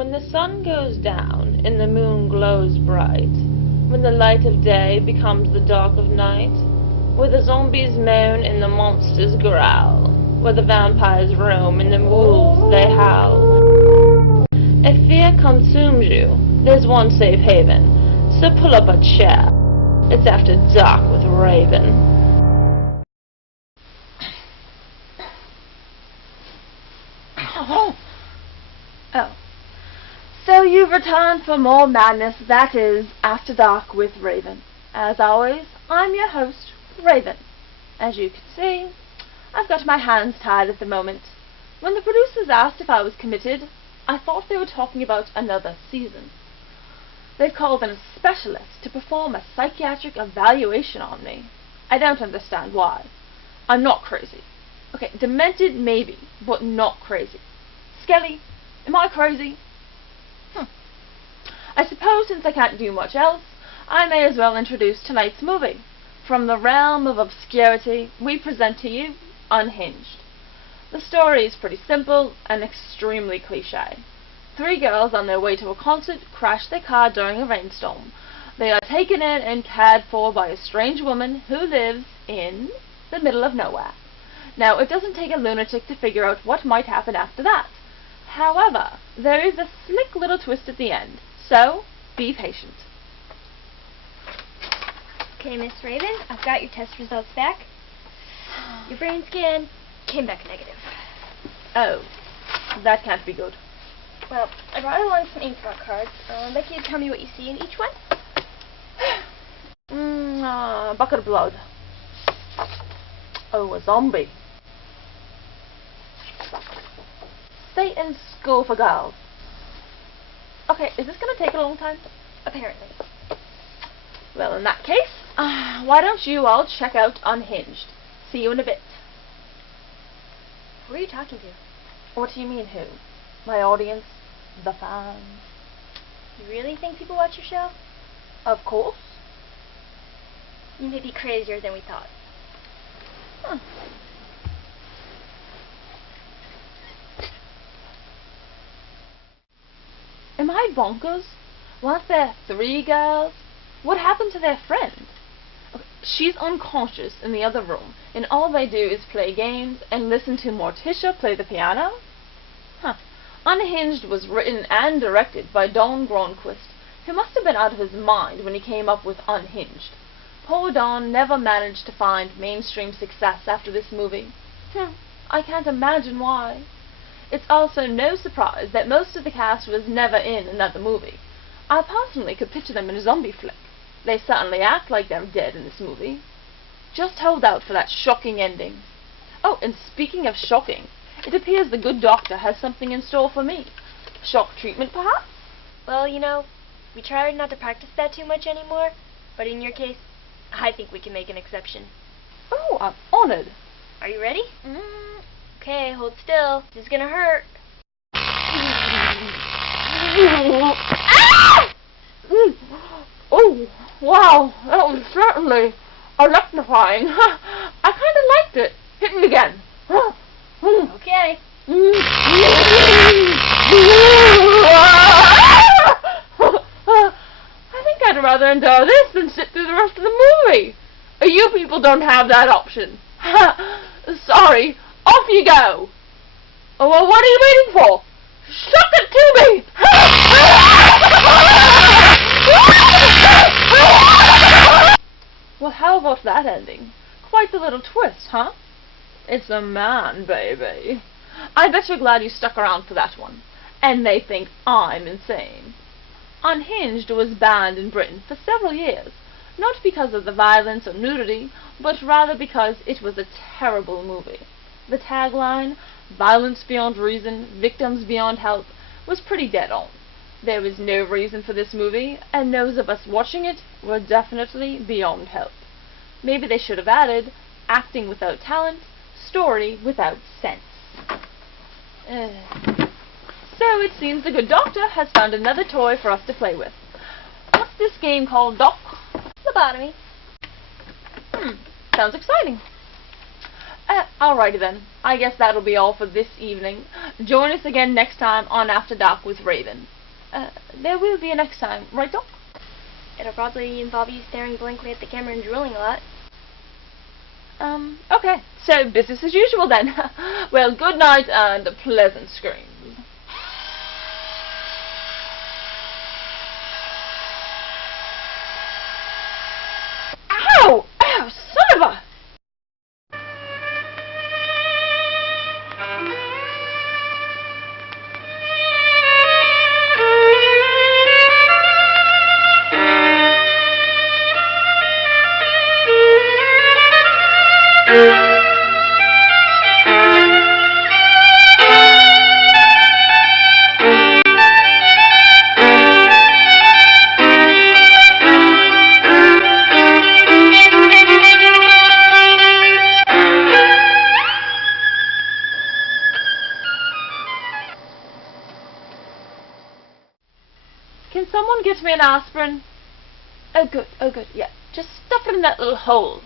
When the sun goes down and the moon glows bright, when the light of day becomes the dark of night, where the zombies moan and the monsters growl, where the vampires roam and the wolves they howl, if fear consumes you, there's one safe haven, so pull up a chair. It's After Dark with Raven. Oh. So you've returned for more madness, that is, After Dark with Raven. As always, I'm your host, Raven. As you can see, I've got my hands tied at the moment. When the producers asked if I was committed, I thought they were talking about another season. They've called in a specialist to perform a psychiatric evaluation on me. I don't understand why. I'm not crazy. Okay, demented maybe, but not crazy. Skelly, am I crazy? I suppose since I can't do much else, I may as well introduce tonight's movie. From the realm of obscurity, we present to you Unhinged. The story is pretty simple and extremely cliché. 3 girls on their way to a concert crash their car during a rainstorm. They are taken in and cared for by a strange woman who lives in the middle of nowhere. Now, it doesn't take a lunatic to figure out what might happen after that. However, there is a slick little twist at the end, so be patient. Okay, Miss Raven, I've got your test results back. Your brain scan came back negative. Oh, that can't be good. Well, I brought along some ink rock cards. I'd like you to tell me what you see in each one. Bucket of blood. Oh, a zombie. Satan's School for Girls. Okay, is this going to take a long time? Apparently. Well, in that case, why don't you all check out Unhinged? See you in a bit. Who are you talking to? What do you mean, who? My audience? The fans? You really think people watch your show? Of course. You may be crazier than we thought. Huh. Am I bonkers? Weren't there 3 girls? What happened to their friend? She's unconscious in the other room, and all they do is play games and listen to Morticia play the piano? Huh. Unhinged was written and directed by Don Gronquist, who must have been out of his mind when he came up with Unhinged. Poor Don never managed to find mainstream success after this movie. I can't imagine why. It's also no surprise that most of the cast was never in another movie. I personally could picture them in a zombie flick. They certainly act like they're dead in this movie. Just hold out for that shocking ending. Oh, and speaking of shocking, it appears the good doctor has something in store for me. Shock treatment, perhaps? Well, you know, we try not to practice that too much anymore, but in your case, I think we can make an exception. Oh, I'm honored. Are you ready? Okay, hold still. This is gonna hurt. Oh, wow, that was certainly electrifying. I kind of liked it. Hit me again. Okay. I think I'd rather endure this than sit through the rest of the movie. You people don't have that option. Sorry, off you go. Oh, well, what are you waiting for? Suck it to me! Well, how about that ending? Quite the little twist, huh? It's a man, baby. I bet you're glad you stuck around for that one. And they think I'm insane. Unhinged was banned in Britain for several years, not because of the violence or nudity, but rather because it was a terrible movie. The tagline, "Violence beyond reason, victims beyond help," was pretty dead on. There was no reason for this movie, and those of us watching it were definitely beyond help. Maybe they should have added, acting without talent, story without sense. So it seems the good doctor has found another toy for us to play with. What's this game called, Doc? Lobotomy. Sounds exciting. Alrighty then. I guess that'll be all for this evening. Join us again next time on After Dark with Raven. There will be a next time, right, Doc? It'll probably involve you staring blankly at the camera and drooling a lot. Okay. So, business as usual then. Well, good night and pleasant screams. Ow! Ow, son of a... Can someone get me an aspirin? Oh good, yeah. Just stuff it in that little hole.